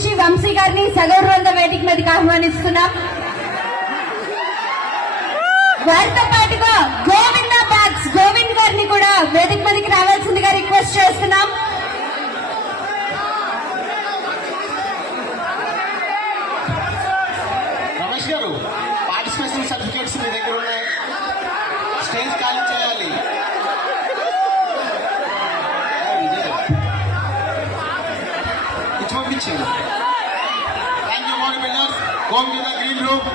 నుంచి వంశీ గారిని సగౌరవంగా వేదిక మీదకి ఆహ్వానిస్తున్నాం. వారితో పాటుగా గోవింద బ్యాగ్స్ గోవింద్ గారిని కూడా వేదిక మీదకి రావాల్సిందిగా రిక్వెస్ట్ చేస్తున్నాం. రమేష్ గారు, పార్టిసిపేషన్ సర్టిఫికేట్స్ మీ దగ్గర ఉన్నాయి, స్టేజ్ ఖాళీ చేయాలి. ఇచ్చి పంపించండి. Thank you for winners. Going to the green room.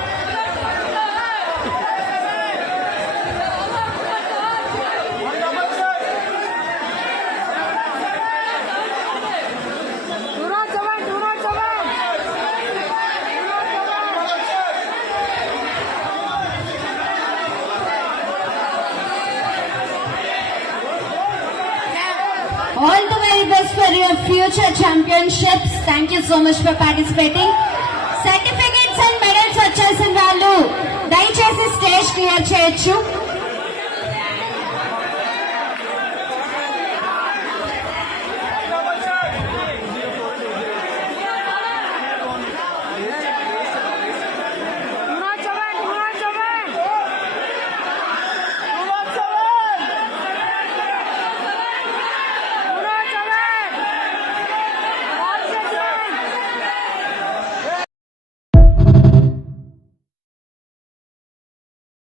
All the very best for your future championships. Thank you so much for participating. Certificates and medals వచ్చేసిన వాళ్ళు దయచేసి స్టేజ్ క్లియర్ చేయొచ్చు.